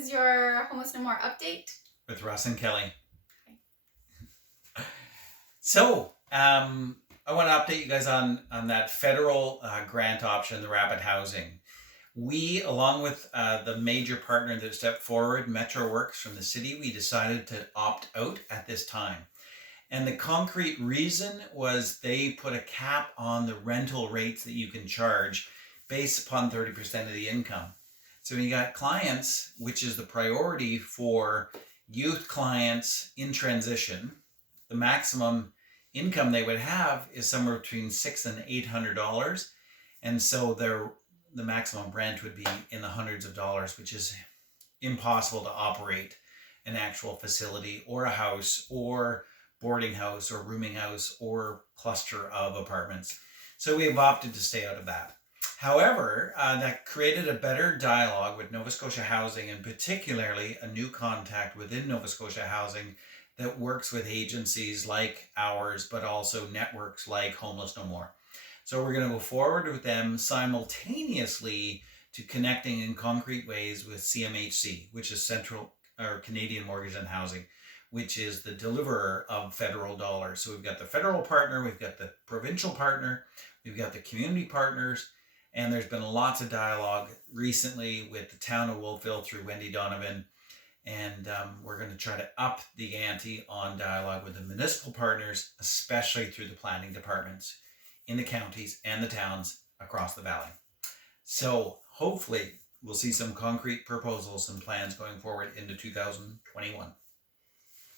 is your Homeless No More update. With Russ and Kelly. Okay. So, I want to update you guys on that federal grant option, the rapid housing. We, along with the major partner that stepped forward, Metro Works from the city, we decided to opt out at this time. And the concrete reason was they put a cap on the rental rates that you can charge based upon 30% of the income. So when you got clients, which is the priority for youth clients in transition, the maximum income they would have is somewhere between $600 and $800. And so the maximum rent would be in the hundreds of dollars, which is impossible to operate an actual facility or a house or boarding house or rooming house or cluster of apartments. So we have opted to stay out of that. However, that created a better dialogue with Nova Scotia Housing, and particularly a new contact within Nova Scotia Housing that works with agencies like ours, but also networks like Homeless No More. So we're going to go forward with them simultaneously to connecting in concrete ways with CMHC, which is Central or Canadian Mortgage and Housing, which is the deliverer of federal dollars. So we've got the federal partner, we've got the provincial partner, we've got the community partners, and there's been lots of dialogue recently with the town of Wolfville through Wendy Donovan. And we're going to try to up the ante on dialogue with the municipal partners, especially through the planning departments in the counties and the towns across the valley. So hopefully we'll see some concrete proposals and plans going forward into 2021.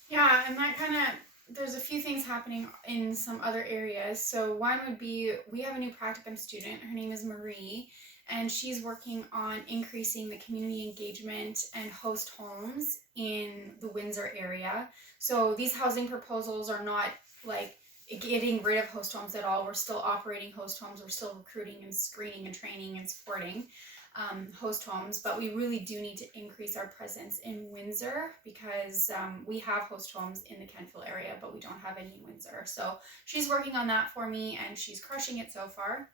Yeah, and that kind of, there's a few things happening in some other areas. So one would be, we have a new practicum student. Her name is Marie, and she's working on increasing the community engagement and host homes in the Windsor area. So these housing proposals are not like getting rid of host homes at all. We're still operating host homes. We're still recruiting and screening and training and supporting host homes, but we really do need to increase our presence in Windsor because we have host homes in the Kentville area, but we don't have any in Windsor. So she's working on that for me, and she's crushing it so far.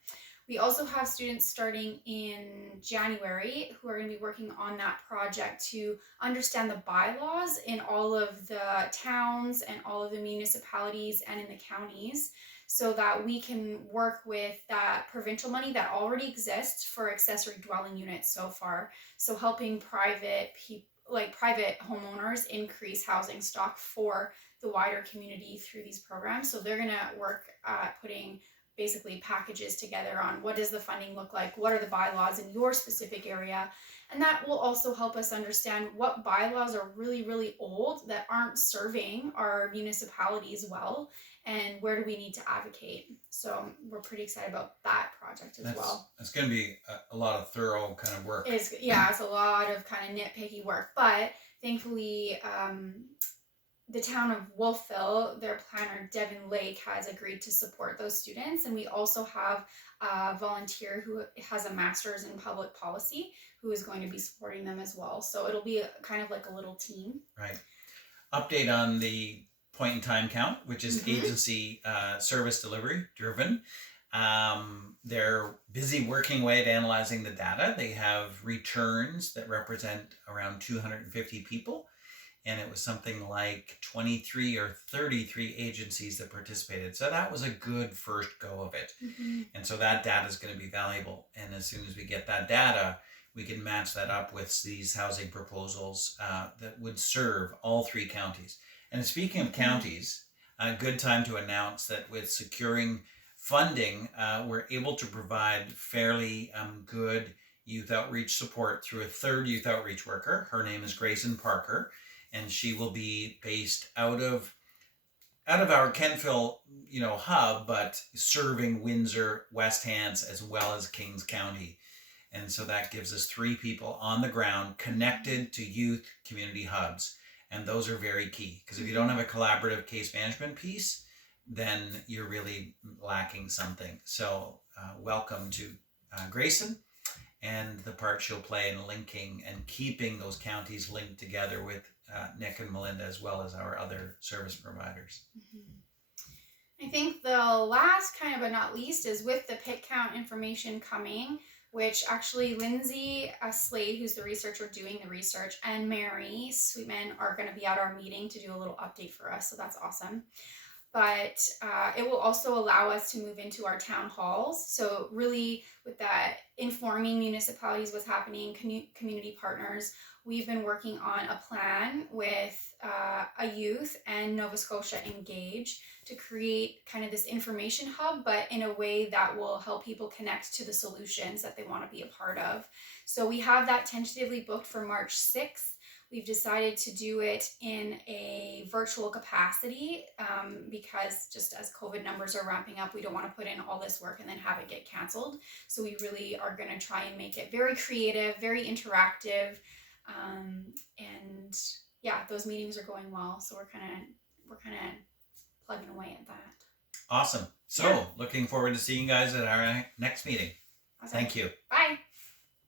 We also have students starting in January who are going to be working on that project to understand the bylaws in all of the towns and all of the municipalities and in the counties, so that we can work with that provincial money that already exists for accessory dwelling units so far. So helping private homeowners increase housing stock for the wider community through these programs. So they're going to work at putting basically packages together on what does the funding look like, what are the bylaws in your specific area, and that will also help us understand what bylaws are really, really old that aren't serving our municipalities well, and where do we need to advocate. So we're pretty excited about that project as well. It's going to be a lot of thorough kind of work. It's a lot of kind of nitpicky work, but thankfully the town of Wolfville, their planner Devin Lake, has agreed to support those students, and we also have a volunteer who has a master's in public policy who is going to be supporting them as well. So it'll be kind of like a little team. Right. Update on the point in time count, which is agency service delivery driven. They're busy working away at analyzing the data. They have returns that represent around 250 people. And it was something like 23 or 33 agencies that participated. So that was a good first go of it. And so that data is going to be valuable. And as soon as we get that data, we can match that up with these housing proposals that would serve all three counties. And speaking of counties, a good time to announce that with securing funding, we're able to provide fairly good youth outreach support through a third youth outreach worker. Her name is Grayson Parker. And she will be based out of our Kentville, hub, but serving Windsor, West Hants, as well as Kings County. And so that gives us 3 people on the ground connected to youth community hubs. And those are very key, because if you don't have a collaborative case management piece, then you're really lacking something. So welcome to Grayson and the part she'll play in linking and keeping those counties linked together with Nick and Melinda, as well as our other service providers. I think the last kind of but not least is with the pit count information coming, which actually Lindsay Slade, who's the researcher doing the research, and Mary Sweetman are going to be at our meeting to do a little update for us. So that's awesome. But it will also allow us to move into our town halls. So really, with that, informing municipalities what's happening, community partners, we've been working on a plan with a youth and Nova Scotia Engage to create kind of this information hub, but in a way that will help people connect to the solutions that they want to be a part of. So we have that tentatively booked for March 6th. We've decided to do it in a virtual capacity because just as COVID numbers are ramping up, we don't want to put in all this work and then have it get canceled. So we really are going to try and make it very creative, very interactive, and yeah, those meetings are going well. So we're kind of plugging away at that. Awesome. So Yeah. looking forward to seeing you guys at our next meeting. Awesome. Thank you. Bye.